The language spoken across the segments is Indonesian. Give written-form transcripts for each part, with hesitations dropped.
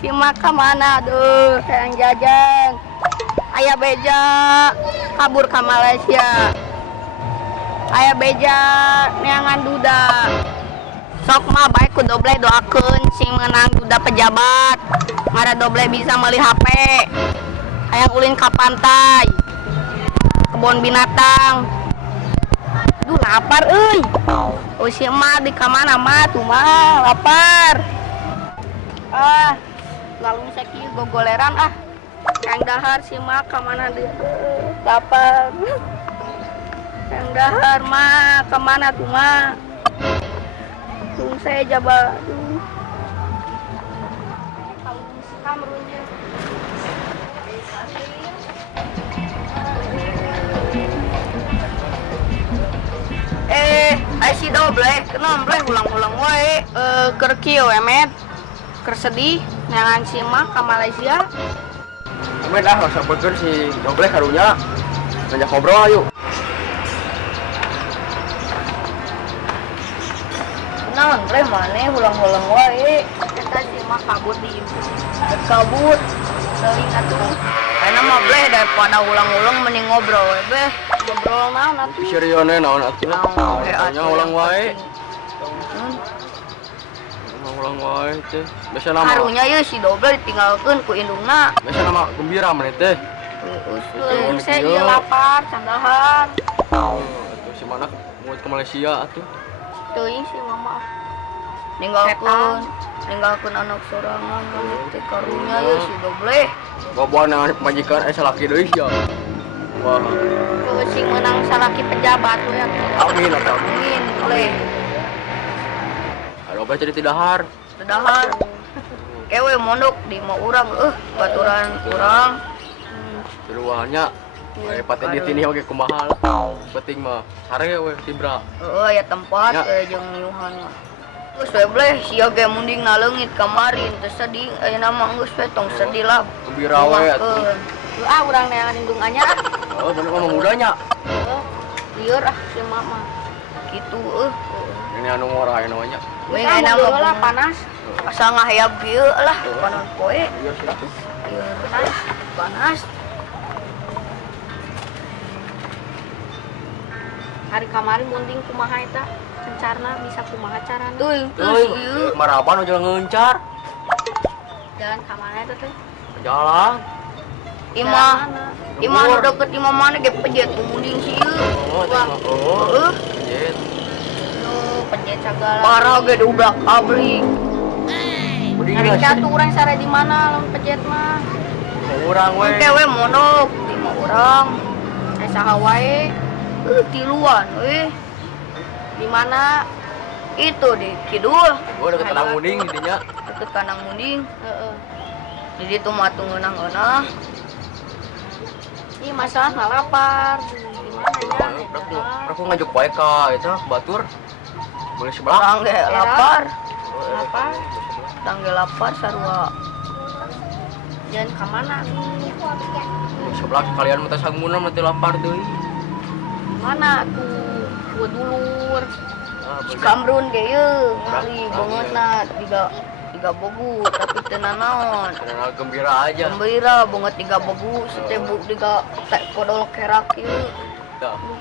Si Maka mana aduh sayang jajan. Ayah beja kabur ke Malaysia. Ayah beja neangan duda. Sok mah baik ku doble doakeun sing menang duda pejabat. Ngara doble bisa meuli HP. Hayang ulin ka pantai. Kebun binatang. Duh lapar euy. Oh si emak di ka mana mah tuh mah lapar. Lalu sakieu gogoleran Kang dahar si emak ka mana dia lapar. Kang dahar mah ka mana tuh mah? Tung saya jaba. Kamrunnya. Ai si doble, kenom bleh ulang-ulang wae keur kieu emet. Keur sedih neangan si emak ka Malaysia. Emet rasa bekeun si doble karunya. Ngajak ngobrol ayo. Naon bleh maneh ulang-ulang wae. Eta si emak kabut di kabut. Teuing atuh. Ayeuna mah bleh daripada ulang-ulang mending ngobrol we bleh. Ngobrol naon atuh? Serione naon atuh? Tanya ulang wae. Ulang wae teh. Biasa nama. Harunya ye si doble ditinggalkeun ku indungna. Biasa nama gembira maneh teh. Useuh saya ieu lapar candahan. Atuh si mana mau ke Malaysia atuh. Teuing si mama. Ninggalkeun anak sorangan teh karunya ye si doble. Bawa nang pamajikan salaki deui sia. Wah. Tuh sing menang salaki pejabat we atuh. Amin atuh. Amin boleh. Alo bae jadi tidahar. Sedahar. Kewe mondok di mau urang baturan urang. Keduanya paten di sini oge kumaha. Penting mah sare we tibra. Ya tempat jeung niuhan mah. Geus we bleh sia ge munding na leungit kamarin teu sedih ayeuna mah geus we tong sedih lah. Gembira we atuh. Urang neangan indung anyar. Oh bener mah mudanya. Lieur si mama. Kitu Ini anu ngora aya namanya. Ming ayeuna mah panas. Asal ngahayap kieu lah panon poe. Iya sih atuh. Panas. Hari kemarin munding kumaha eta? Kencarna bisa kumaha carana? Tuh, maraban aja ngeuncar. Jalan ka mana eta teh? Jalan. Imah nu deket imah mana ge pejet munding si ieu. Pejet. Pejet sagala. Parah ge diubrak abri. Hari catu urang sare di mana lamun pejet mah? Urang we. Engke we mondok di imah urang. Saha wae. Tiluan we. Di mana? Itu di kidul. Gua deket kandang munding didinya. Deket kandang munding. Heeh. Jadi tuh mah teu ngeunah-ngeunah. Ih masalah lapar. Gimana ya? Aku ngajuk wae ka eta batur. Boleh sebelah. Tangge lapar. Lapar. Tangge lapar sarua. Jangan ka mana? Sebelah kalian mah teh sangguna mah teh lapar deui. Mana tuh dulur. Si Kamrun ge yeuh ngali bangetna tiga bogu tapi teu naon. Karena gembira aja. Gembira banget tiga bogu setebu tiga podol kerak ieu.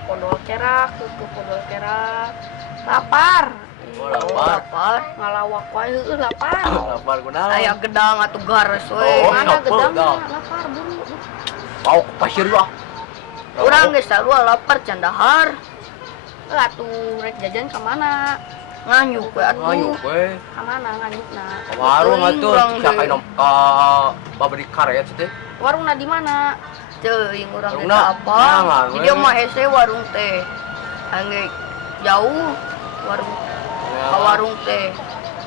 Podol kerak, podol kerak. Lapar. Lapar, ngalawak wae heueuh lapar. Lapar kunaon? Aya gedang atuh gares we. Mana gedang? Lapar buru. Mau ke pasir lah. Urang geus sarua lapar can dahar. Atuh rek jajan ka mana? Nganyuk we atuh. Nganyuk we. Ka mana nganyukna? Ka warung atuh, siapa nom ka pabrik karet teh. Warungna di mana? Teuing urang teh Warungna apa? Di dieu mah hese warung teh. Angge jauh warung. Ka warung teh.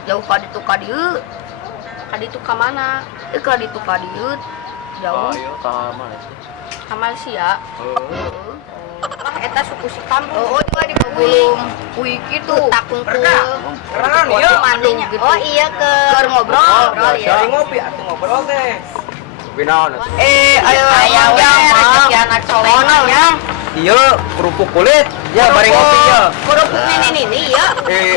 Jauh ka ditu ka dieu. Ka ditu ka mana? Ka ditu ka dieu. Jauh. Ayo ka mana teh? Ka Malaysia. Heeh. Eta suku si Kamrun. Juga di belum kuik itu takung ke Keran ya mandinya. Oh iya ke ngobrol ya. Ngopi atuh ngobrol teh. Binaon? Ayo rezeki anak colongan ya. Iya, kerupuk kulit. Ya, bari ngopi ya. Kerupuk ini ya.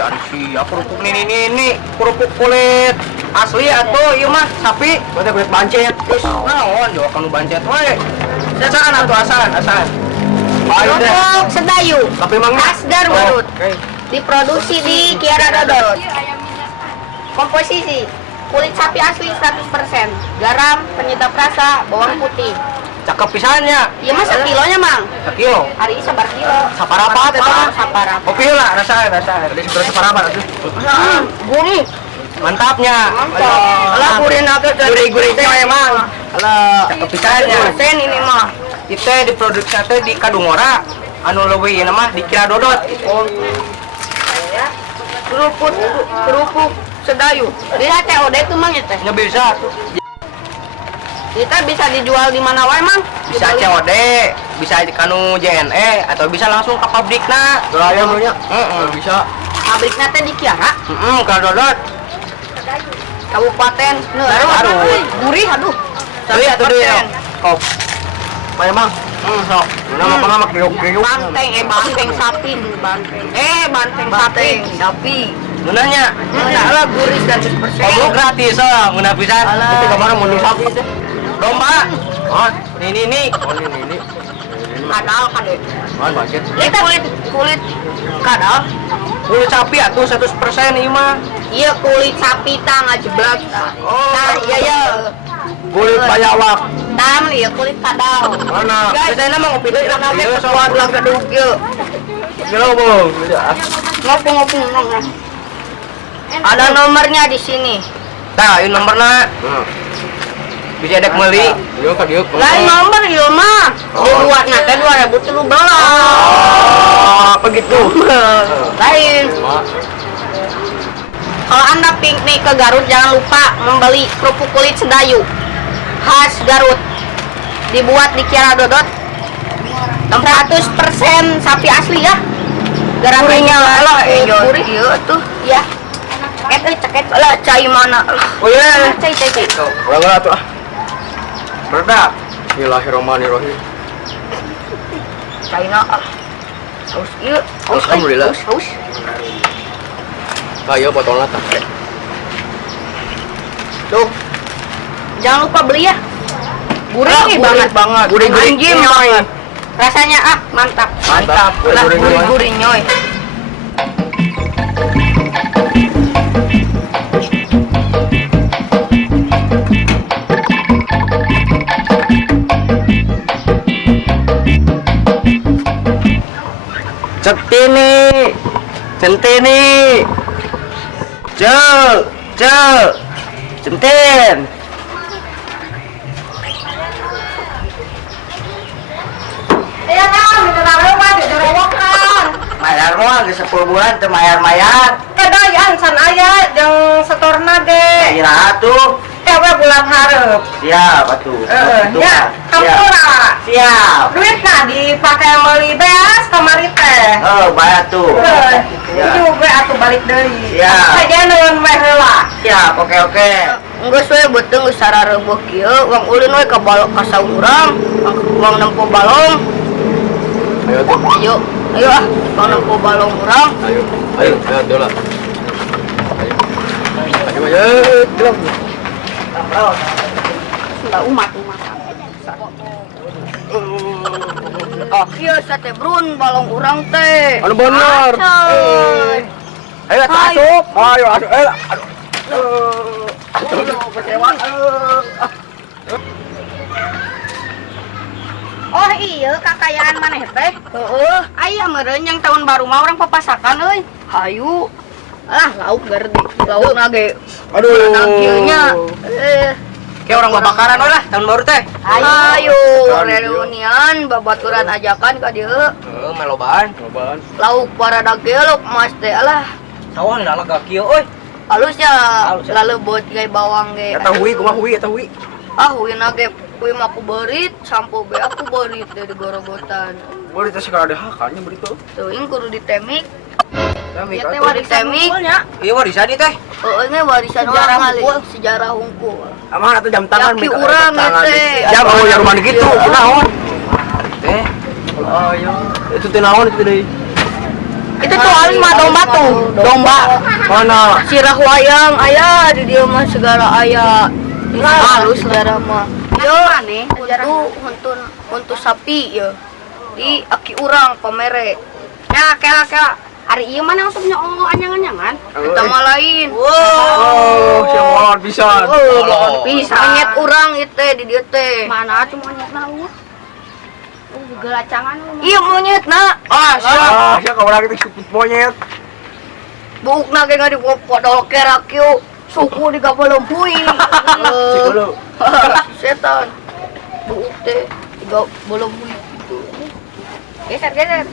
Ada siapa kerupuk ini kerupuk kulit. Asli atuh ieu mah sapi. Bade kulit bancet. Terus naon jo kanu bancet we. Sasaan atuh asan. Ayo deh. Kerupuk sedayu. Tapi mang Khas Garut. Oke. Diproduksi di Kiara Dodot. Komposisi kulit sapi asli 100%, garam, penyedap rasa, bawang putih. Cakep pisannya. Iya mas, kilonya mang. Sekilo. Hari ini sabar kilo. Saparapat eta mah. Saparap. Kopi lah rasa. Tadi sebenarnya saparapat atuh. Gurih. Mantapnya. Mantap. Alah gurih naga Gurih-gurihnya emang. Alah, cakep pisannya. Sen ini mah. Kita diproduksi teh di Kadungora. Anu leuwih ieu mah di Kiara Dodot. Kerupuk sedayu. Dia COD tuh mang ya teh. Nya bisa tuh. Kita bisa dijual di mana wae mang? Bisa COD, bisa kanu JNE atau bisa langsung ke pabrikna. Doanya punya. Heeh. Bisa. Pabriknya teh di Kiara, Kiara Dodot. Kabupaten Garut. Gurih aduh. Deui atuh deui. Kop. Bae mang. Sok. Nama pengamak kriuk-kriuk. Banteng sapi, banteng sapi. Nunanya. Alah gurih 100%. Kamu gratis ngeuna pisan. Alah. Itu kemana mau sapi teh? Domba. Oh, ini. Oh ini. Kadal kan deh. Man bancet. Kita kulit kadal. Kulit sapi atuh 100% ieu mah. Iya kulit sapi tang ajeblak. Oh. Nah, iya. Kulit bayawak. Tang iya kulit kadal. Mana? Guys, Kita nama ngopi deui lah. Ieu sok lang gedug ieu. Gila, Bang. Ngopi. Ada nomornya di sini. Tah, ini nomorna. Bisa dek meuli. Iya ka dieu. Lain nomor ieu mah. Dibuatnya teh 2013. Begitu. Lain. Kalau Anda piknik ke Garut jangan lupa membeli kerupuk kulit sedayu khas Garut. Dibuat di Kiara Dodot. 100% sapi asli ya. Garamnya lah gurih ieu tuh ya. Ceket lah cai mana. Oh iya. Cai. Ulah tuh ah. Berdak. Bismillahirrahmanirrahim. Cai na ah. Haus ieu. Alhamdulillah. Haus. Kayak botolnya tak. Tuh. Jangan lupa beli ya. Gurih banget. Gurih-gurih Anjing banget. Rasanya mantap. Mantap. Lah Gurih-gurih. gurih nyoy. Centini. Centin. Iya kan, beneran mah dijerowokan. Mayar mah geus 10 bulan teu mayar. Kedayan san aya jeung setorna ge. Kira atuh. We bulan hareup. Siap atuh. Ya, kampura. Siap. Duitna dipake meuli beas kamari teh. Oh, bae atuh. Juga atuh balik deui. Siap. Sajaneun we heula. Siap, oke. Geus we beuteung geus sarareubuh kieu, wong ulin we ka balok ka saurang, wong nempo balong. Ayo tuh. Ayo wong nempo balong urang. Ayo dola. Ayo. Bilang. Sudah umat. Oh, iya sate brun balong urang teh. Anu bener. Ayo asup. Ayo asup. Oh iya kakayaan maneh teh. Heeh, aya meureun yang tahun baru mah urang papasakan euy. Hayu. Lauk gardi. Lauk nage. Aduh. Nagilnya. Kayak orang babakaran we lah tahun baru teh. Ayo reunian babaturan ajakan ka dieu. Heeh, melobaan. Lauk para dagel lauk mas teh alah. Sawan da lega kieu euy. Halusnya lalebot ge bawang ge. Eta hui kumaha hui eta hui. Hui nage kui mah aku berit, sampo be aku berit dari gorogotan. Boleh teh sikala ada hakannya beri tuh. Teuing kudu ditemik. Temik. Ya teh warisan temik. Iya warisan ieu teh. Heeh ge warisan sejarah hungkul. Amang atuh jam tangan Yaki urang teh. Jam oh ya rumah gitu. Kunaon? Teh. Ayo. Itu teh naon itu deui? Itu tuh halus mah domba tuh. Domba. Mana? Sirah wayang aya di dia mah segala aya. Halus segala mah. Yo aneh. Untuk sapi ya. Di aki urang pamere. Ya kela. Hari ieu mana untuk nyong anyang-anyangan? Kita mah lain. Oh, siapa bisa? Oh, bisa monyet urang ieu teh di dieu teh. Mana tuh monyetna eueuh? Juga lacangan lu. Iya monyetna. Siapa kawan kita suput monyet. Buukna ge ngadi podol kerak yuk. Suku di kapaleumpuy. Cikulu. Setan. Buuk teh tiga belumpuy gitu. Geser.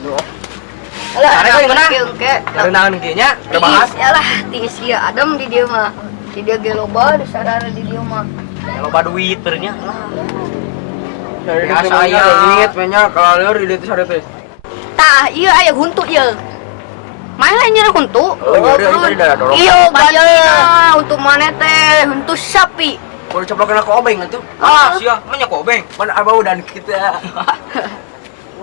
Alah, Ada gimana? Engke. Renangan kieu nya, terbahas. Yalah, tiis ieu adem di dieu mah. Di dieu ge loba di sarana di dieu mah. Loba duit bernya. Dari Ya, saya saya. duit banyak kalau lieur ide teh sare teh. Tah, ieu aya huntu ieu. Main lain nyeri huntu. Oh, nyeri tadi dah dorong. Iya, gantina untuk mana teh? Untuk sapi. Kudu ceplokeun ka obeng atuh. Sia, mah nya ka obeng. Mana abau dan kita.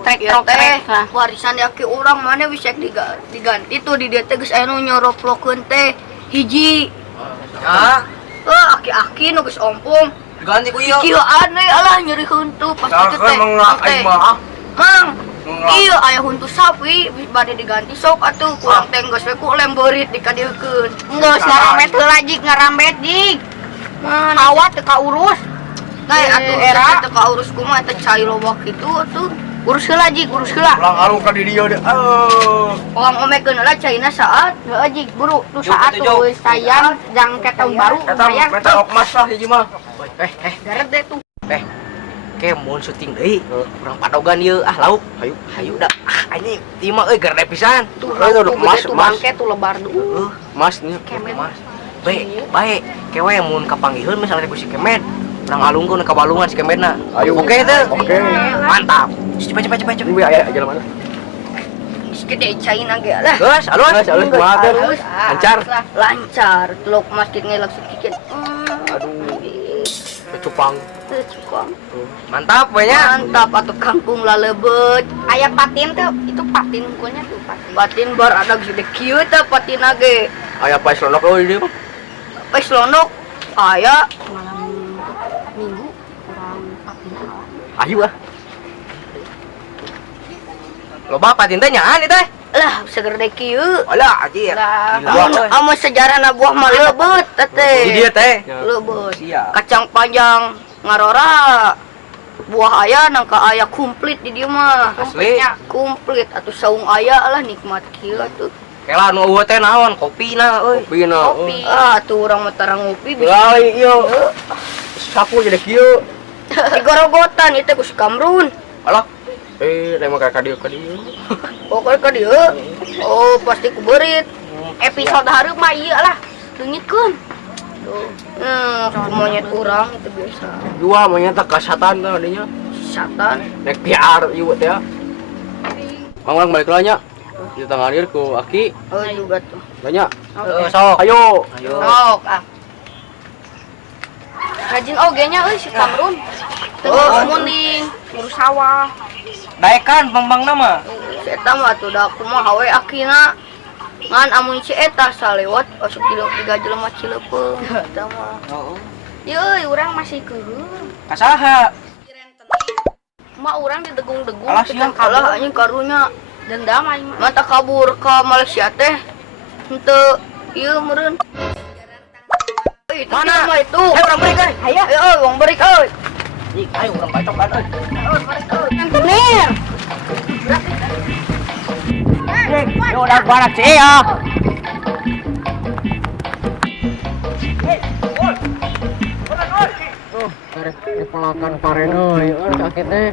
Trek teh warisan yaki orang mana bisa diganti tuh di dia teh geus aya nu nyoroplokeun teh hiji. Ya, Aki-aki nu geus ompong. diganti ku ieu. Kieu aneh alah nyeri huntu pas Nah, itu kan teh. mengak aing mah. Mang, Mengak. iya aya huntu sapi bade diganti sok atuh kurang teh geus we ku lembeurit dikadiekeun. Geus ngaramet heula jig ngarambet jig. Awat teu kaurus. Nah, atuh era teu kaurus kumaha teh cai loba kitu atuh. Urus heula jig, urus heula. Ulang alung ka di dieu deh. Orang omekeun heula caina saat heeh jig buru tuh Yuk, saat kita tuh sayang jangket tahun baru Eta sayang. meta okmas lah hiji mah. Garet deh tuh. Ke mun syuting deui. Urang padogan ieu lauk. Hayu da. Anjing, ieu mah euy gerde pisan. Tuh Itu udah mas mas. bangket tuh lebar dulu. Mas nih. Kemet. Bae, kewe mun kapanggiheun misalnya ku si Kemet. Urang alungkeun ka balungan si Kemetna. Ayo. Oke teh. Oke. Mantap. Cepet. Ini aya aja mana? Gede caina ge lah. Geus, alus. Alus kumaha teh? Alus, Lancar. Lancar. Teluk masjid ngelak sedikit. Aduh. Kecupang. Cukong. Mantap banyak. Mantap atuh kangkung lalebet. Aya patin teh, itu patin unggulnya tuh patin. Patin bar ada gede kieu teh patina ge. Aya pas lonok euy di mah. Pes lonok aya malam minggu kurang patin awal. Ayo ah. Loba patin teh nyaan teh. Lah segede kieu. Alah anjir. Lah amun sejarahna buah mah lebeut teh. Di dia teh. Lebeut. Siap. Kacang panjang ngarora. Buah aya nangka aya komplit di dieu mah. Asli. Komplit atuh saung aya lah nikmat kieu atuh. Kela nu eueuh teh naon? Kopina euy. Kopi na. Kopi. Atuh urang mah tara ngopi bisa Lali ieu. Sapu jadi kieu. digorogotan itu ku si Kamrun. Alah. Lain mah ka dieu. Pokoknya ka dieu. Oh, pasti ku beurit. Episode hareup mah ieu lah. Leungitkeun. Tuh. Monyet urang itu biasa. Jua mah nya ka satan teh dinya. Satan. Nek piar ieu teh. Manglang balik lah nya. Di tengah air ku Aki. Oh juga tuh. Banyak. Sok. Ayo. Sok ah. Rajin oge-nya euy si Kamrun. Terus muning, ngurus sawah. Daekan pembangna mah. Si eta mah tuh da kumaha we akina. Ngan amun si eta salewat asup di 3 jelema Cilepeung. Eta mah. Heeh. Yeuy urang masih keureung. Kasaha? Mak urang didegung-degung Alah, teh siang kalah anjing karunya dendam aing mah. Mata kabur ka Malaysia teh. Henteu ieu meureun. Mana? Mah itu. Urang beurik euy. Aya, euy, wong beurik euy. Ih, ayo urang bacok kan euy. Bener. Yo udah barak sih ya. Karek dipelakan paren euy. Sakit teh.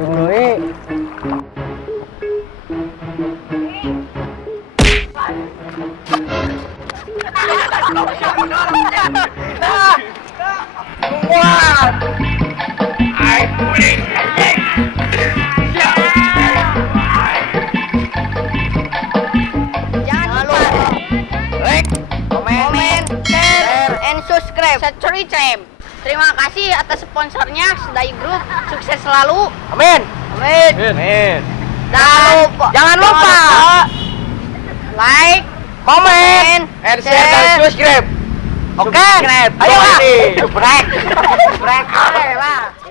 Deui. Jangan lupa like, komen, share, and subscribe. Century Time. Terima kasih atas sponsornya Sedai Group. Sukses selalu. Amin. Amin. Amin. Jangan lupa. Jangan lupa komen, and share dan subscribe. Oke, ayo lah. Break. Break. Ayo lah.